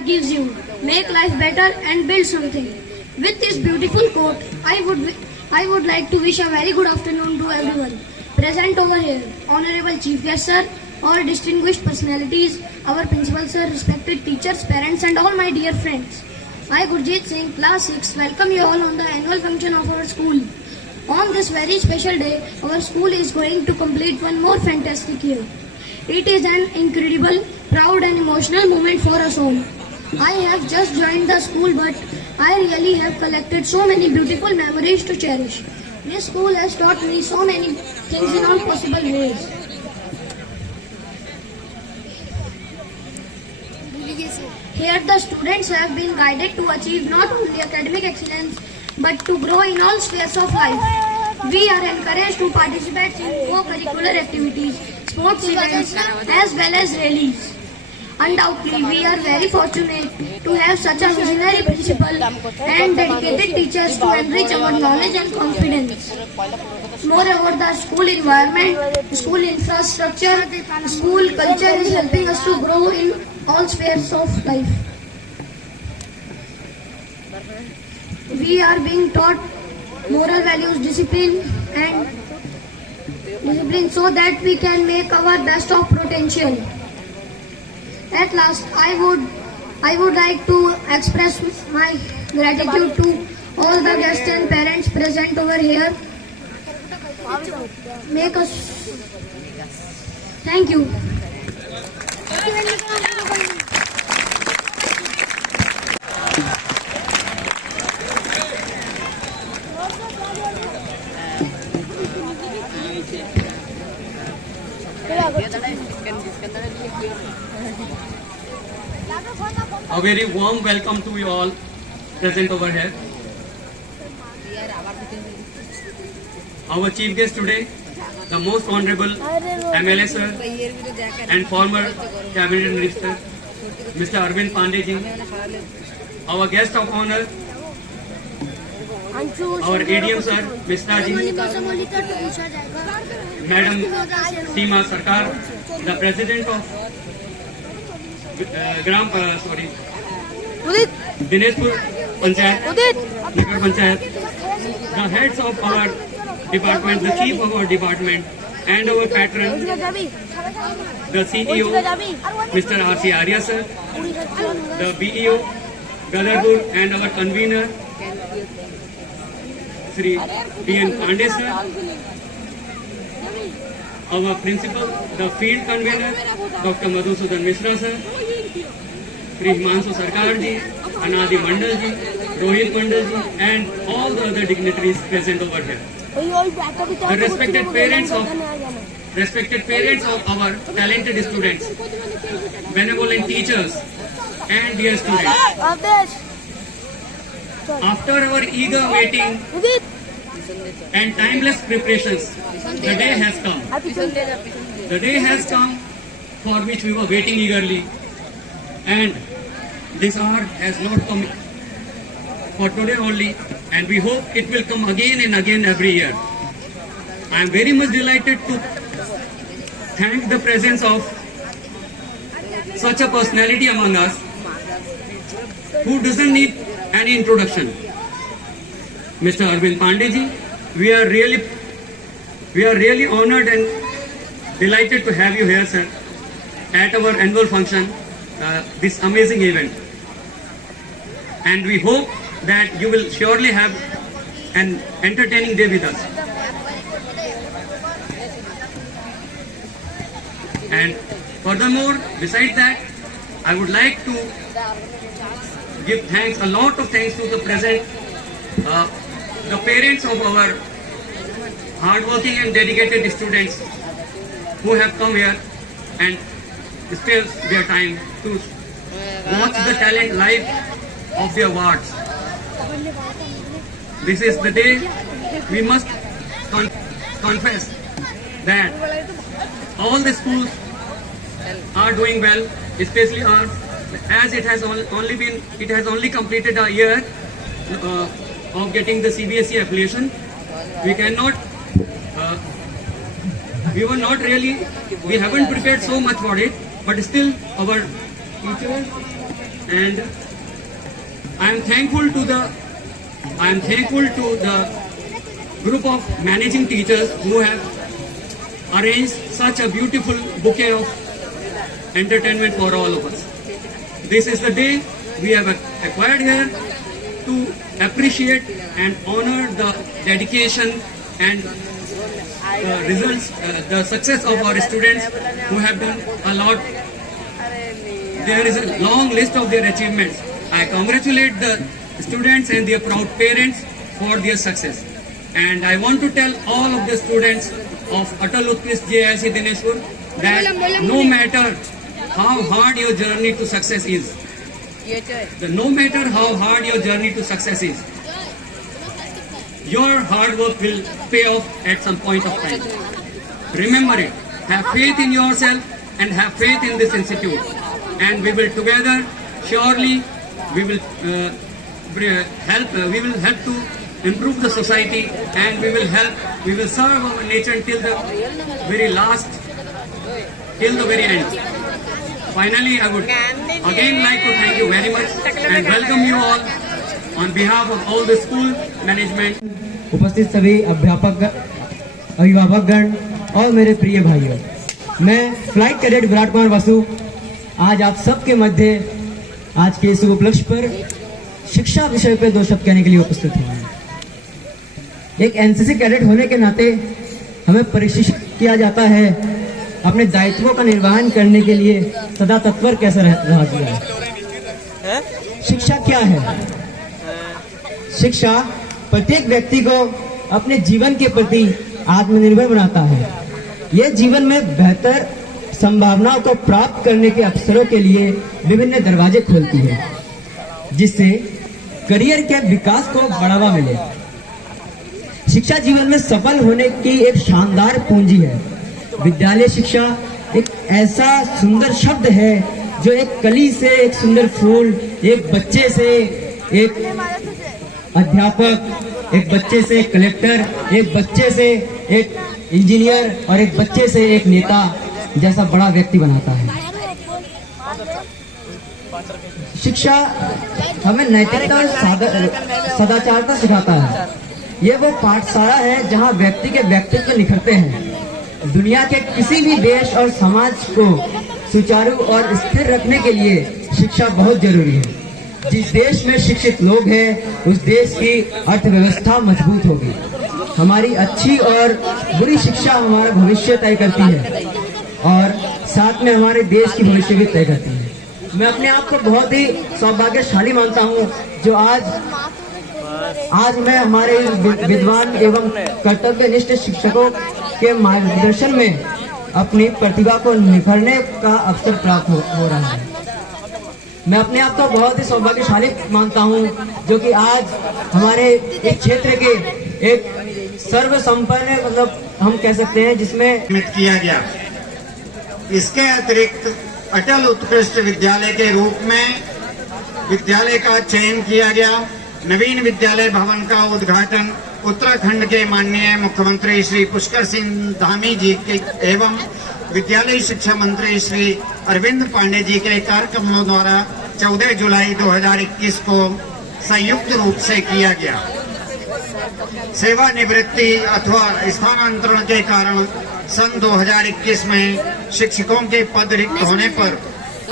life gives you. Make life better and build something. With this beautiful quote, I would like to wish a very good afternoon to everyone present over here. Honorable Chief Guest Sir, all distinguished personalities, our principal sir, respected teachers, parents and all my dear friends. I, Gurjeet Singh, class 6, welcome you all on the annual function of our school. On this very special day, our school is going to complete one more fantastic year. It is an incredible, proud and emotional moment for us all. I have just joined the school, but I really have collected so many beautiful memories to cherish. This school has taught me so many things in all possible ways. Here the students have been guided to achieve not only academic excellence, but to grow in all spheres of life. We are encouraged to participate in co-curricular activities, sports events, as well as rallies. Undoubtedly, we are very fortunate to have such a visionary principal and dedicated teachers to enrich our knowledge and confidence. Moreover, the school environment, school infrastructure, school culture is helping us to grow in all spheres of life. We are being taught moral values, discipline so that we can make our best of potential. At last, I would like to express my gratitude to all the guests and parents present over here. Thank you. A very warm welcome to you all present over here. Our chief guest today, the most honorable MLA sir and former cabinet minister, Mr. Arvind Pandey ji. Our guest of honor, our ADM sir, Mr. ji, Madam Seema Sarkar, the president of Dineshpur Panchayat, Nagar Panchayat, the heads of our department, the chief of our department, and our patron, the CEO, Mr. R.C. Arya sir, the BEO, Gadarpur, and our convener, Sri P.N. Pandey sir, our principal, the field convener, Dr. Madhusudan Mishra sir, Sri Himanshu Sarkar ji, Anadi Mandal ji, Rohit Mandal ji, and all the other dignitaries present over here. The respected parents of our talented students, benevolent teachers, and dear students. After our eager waiting and timeless preparations, the day has come. The day has come for which we were waiting eagerly, and this hour has not come for today only, and we hope it will come again and again every year. I am very much delighted to thank the presence of such a personality among us who doesn't need any introduction. Mr. Arvind Pandey ji, we are really honored and delighted to have you here, sir, at our annual function, this amazing event. And we hope that you will surely have an entertaining day with us. And furthermore, besides that, I would like to give thanks, a lot of thanks to the present, the parents of our hardworking and dedicated students who have come here and spare their time to watch the talent live of their wards. This is the day we must confess that all the schools are doing well, especially ours, as it has only completed a year of getting the CBSE affiliation. We haven't prepared so much for it, but still our teachers and I am thankful to the group of managing teachers who have arranged such a beautiful bouquet of entertainment for all of us. This is the day we have acquired here to appreciate and honor the dedication and the results, the success of our students who have done a lot. There is a long list of their achievements. I congratulate the students and their proud parents for their success. And I want to tell all of the students of Atal Utkrisht JIC Dineshpur that no matter how hard your journey to success is, no matter how hard your journey to success is, your hard work will pay off at some point of time. Remember it. Have faith in yourself and have faith in this institute. And we will together, surely, we will help to improve the society, and we will serve our nation till the very last, till the very end. Finally, I would again like to thank you very much and welcome you all on behalf of all the school management. उपस्थित सभी अध्यापक, अभिभावकगण और मेरे प्रिय भाइयों, मैं flight cadet Virat Kumar Vasu आज आप सबके मध्य आज के इस उपलक्ष्य पर शिक्षा विषय पर 2 शब्द कहने के लिए उपस्थित हुआ हूं। एक एनसीसी कैडेट होने के नाते हमें प्रशिक्षित किया जाता है अपने दायित्वों का निर्वहन करने के लिए सदा तत्पर कैसे रहा गया है। शिक्षा क्या है? शिक्षा प्रत्येक व्यक्ति को अपने जीवन के प्रति आत्मनिर्भर बनाता है। यह जीवन में बेहतर संभावनाओं को प्राप्त करने के अवसरों के लिए विभिन्न दरवाजे खोलती है, जिससे करियर के विकास को बढ़ावा मिले। शिक्षा जीवन में सफल होने की एक शानदार पूंजी है। विद्यालय शिक्षा एक ऐसा सुंदर शब्द है जो एक कली से एक सुंदर फूल, एक बच्चे से एक अध्यापक, एक बच्चे से एक कलेक्टर, एक बच्चे से एक इंजीनियर और एक बच्चे से एक नेता जैसा बड़ा व्यक्ति बनाता है। शिक्षा हमें नैतिकता और सदाचारता सिखाता है। यह वो पाठशाला है जहां व्यक्ति के व्यक्तित्व निखरते हैं। दुनिया के किसी भी देश और समाज को सुचारू और स्थिर रखने के लिए शिक्षा बहुत जरूरी है। जिस देश में शिक्षित लोग हैं, उस देश की अर्थव्यवस्था मजबूत होगी। हमारी अच्छी और बुरी शिक्षा हमारा भविष्य तय करती है और साथ में हमारे देश की भविष्य भी तय करती है। मैं अपने आप को बहुत ही सौभाग्यशाली मानता हूँ जो आज मैं हमारे विद्वान एवं कर्तव्यनिष्ठ शिक्षकों के मार्गदर्शन में अपनी प्रतिभा को निखरने का अवसर प्राप्त हो रहा है। मैं अपने आप को बहुत ही सौभाग्यशाली मानता हूं जो कि आज हमारे एक क्षेत्र के एक सर्वसंपन्न मतलब हम कह सकते हैं जिसमें किया गया। इसके अतिरिक्त अटल उत्कृष्ट विद्यालय के रूप में विद्यालय का चयन किया गया। नवीन विद्यालय भवन का उद्घाटन उत्तराखंड के माननीय मुख्यमंत्री श्री पुष्कर सिंह धामी जी के एवं विद्यालय शिक्षा मंत्री श्री अरविंद पांडे जी के कार्यक्रमों द्वारा 14 जुलाई 2021 को संयुक्त रूप से किया गया। सेवानिवृत्ति अथवा स्थानांतरण के कारण सन 2021 में शिक्षकों के पद रिक्त होने पर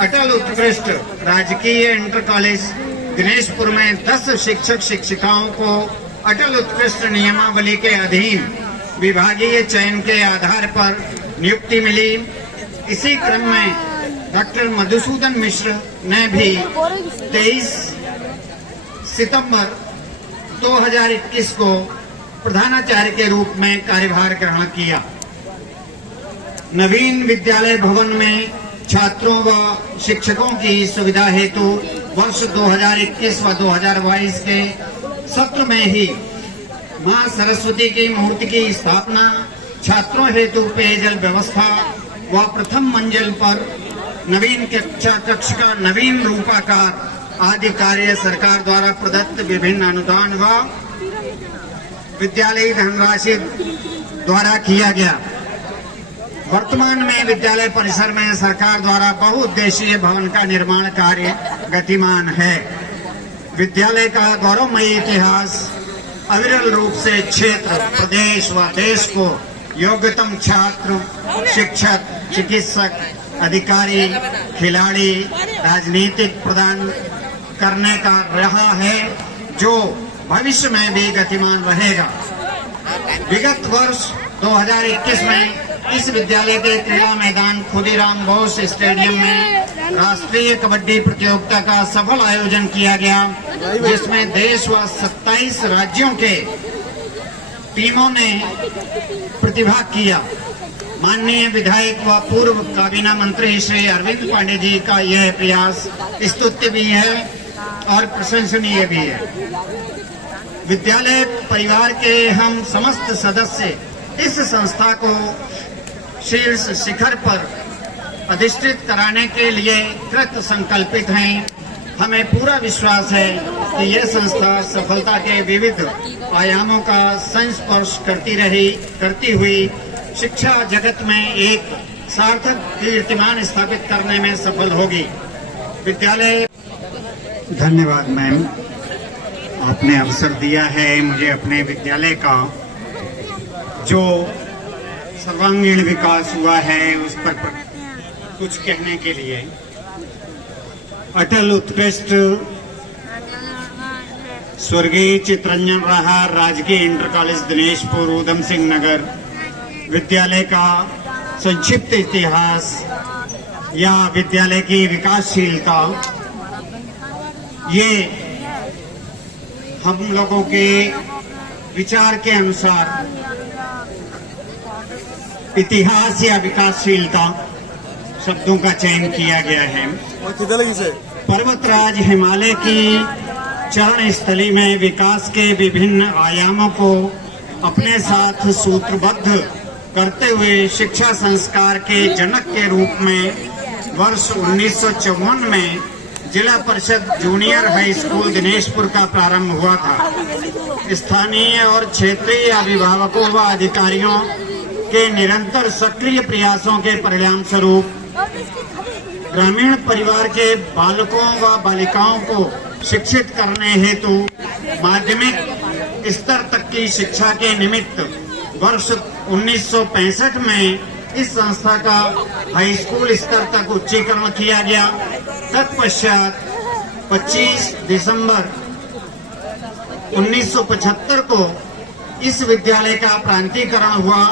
अटल उत्कृष्ट राजकीय इंटर कॉलेज दिनेशपुर में 10 शिक्षक शिक्षिकाओं को अटल उत्कृष्ट नियमावली के अधीन विभागीय चयन के आधार पर नियुक्ति मिली। इसी क्रम में डॉक्टर मधुसूदन मिश्र ने भी 23 सितंबर 2021 को प्रधानाचार्य के रूप में कार्यभार ग्रहण किया। नवीन विद्यालय भवन में छात्रों व शिक्षकों की सुविधा हेतु वर्ष 2021 व 2022 के सत्र में ही मां सरस्वती की मूर्ति की स्थापना, छात्रों हेतु पेयजल व्यवस्था व प्रथम मंजिल पर नवीन कक्ष का नवीन रूपाकार आदि कार्य सरकार द्वारा प्रदत्त विभिन्न अनुदान व विद्यालय धनराशि द्वारा किया गया। वर्तमान में विद्यालय परिसर में सरकार द्वारा बहुउद्देशीय भवन का निर्माण कार्य गतिमान है। विद्यालय का गौरवमयी इतिहास अविरल रूप से क्षेत्र, प्रदेश व देश को योग्यतम छात्र, शिक्षक, चिकित्सक, अधिकारी, खिलाड़ी, राजनीतिक प्रदान करने का रहा है, जो भविष्य में भी गतिमान रहेगा। विगत वर्ष 2021 में इस विद्यालय के क्रीड़ा मैदान खुदीराम बोस स्टेडियम में राष्ट्रीय कबड्डी प्रतियोगिता का सफल आयोजन किया गया, जिसमें देश व 27 राज्यों के टीमों ने प्रतिभाग किया। माननीय विधायक व पूर्व काबीना मंत्री श्री अरविंद पांडे जी का यह प्रयास स्तुत्य भी है और प्रशंसनीय भी है। विद्यालय परिवार के हम समस्त सदस्य इस संस्था को शीर्ष शिखर पर अधिष्ठित कराने के लिए कृत संकल्पित हैं। हमें पूरा विश्वास है कि यह संस्था सफलता के विविध आयामों का संस्पर्श करती हुई शिक्षा जगत में एक सार्थक कीर्तिमान स्थापित करने में सफल होगी। विद्यालय। धन्यवाद मैम, आपने अवसर दिया है मुझे अपने विद्यालय का जो सर्वांगीण विकास हुआ है उस पर कुछ कहने के लिए। अटल उत्कृष्ट स्वर्गीय चितरंजन राहा राजकीय इंटर कॉलेज दिनेशपुर ऊधम सिंह नगर विद्यालय का संक्षिप्त इतिहास या विद्यालय की विकासशीलता, ये हम लोगों के विचार के अनुसार इतिहास या विकासशीलता शब्दों का चयन किया गया है। पर्वतराज हिमालय की चरण स्थली में विकास के विभिन्न आयामों को अपने साथ सूत्रबद्ध करते हुए शिक्षा संस्कार के जनक के रूप में वर्ष 1954 में जिला परिषद जूनियर हाई स्कूल दिनेशपुर का प्रारंभ हुआ था। स्थानीय और क्षेत्रीय अभिभावकों व अधिकारियों के निरंतर सक्रिय प्रयासों के परिणाम स्वरूप ग्रामीण परिवार के बालकों व बालिकाओं को शिक्षित करने हेतु माध्यमिक स्तर तक की शिक्षा के निमित्त वर्ष 1965 में इस संस्था का हाई स्कूल स्तर तक उच्चीकरण किया गया। तत्पश्चात 25 दिसंबर 1975 को इस विद्यालय का प्रांतीकरण हुआ।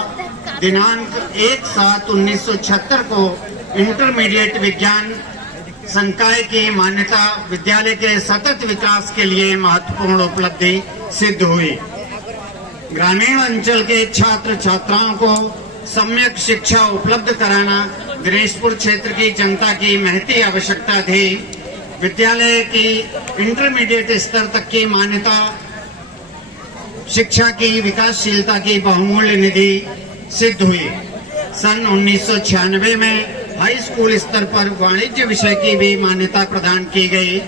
दिनांक 1/7/1976 को इंटरमीडिएट विज्ञान संकाय की मान्यता विद्यालय के सतत विकास के लिए महत्वपूर्ण उपलब्धि सिद्ध हुई। ग्रामीण अंचल के छात्र छात्राओं को सम्यक शिक्षा उपलब्ध कराना दिनेशपुर क्षेत्र की जनता की महती आवश्यकता थी। विद्यालय की इंटरमीडिएट स्तर तक की मान्यता शिक्षा की विकासशीलता की बहुमूल्य निधि सिद्ध हुई। सन 1996 में हाई स्कूल स्तर पर वाणिज्य विषय की भी मान्यता प्रदान की गई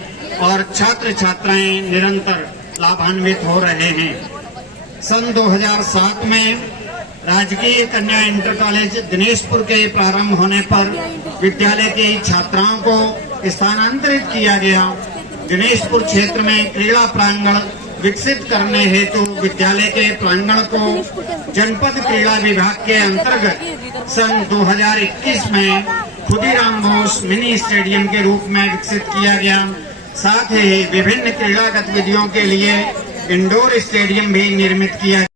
और छात्र छात्राएं निरंतर लाभान्वित हो रहे हैं। सन 2007 में राजकीय कन्या इंटर कॉलेज दिनेशपुर के प्रारंभ होने पर विद्यालय की छात्राओं को स्थानांतरित किया गया। दिनेशपुर क्षेत्र में क्रीड़ा प्रांगण विकसित करने हेतु विद्यालय के प्रांगण को जनपद क्रीड़ा विभाग के अंतर्गत सन 2021 में खुदीराम बोस मिनी स्टेडियम के रूप में विकसित किया गया। साथ ही विभिन्न क्रीड़ा गतिविधियों के लिए इंडोर स्टेडियम भी निर्मित किया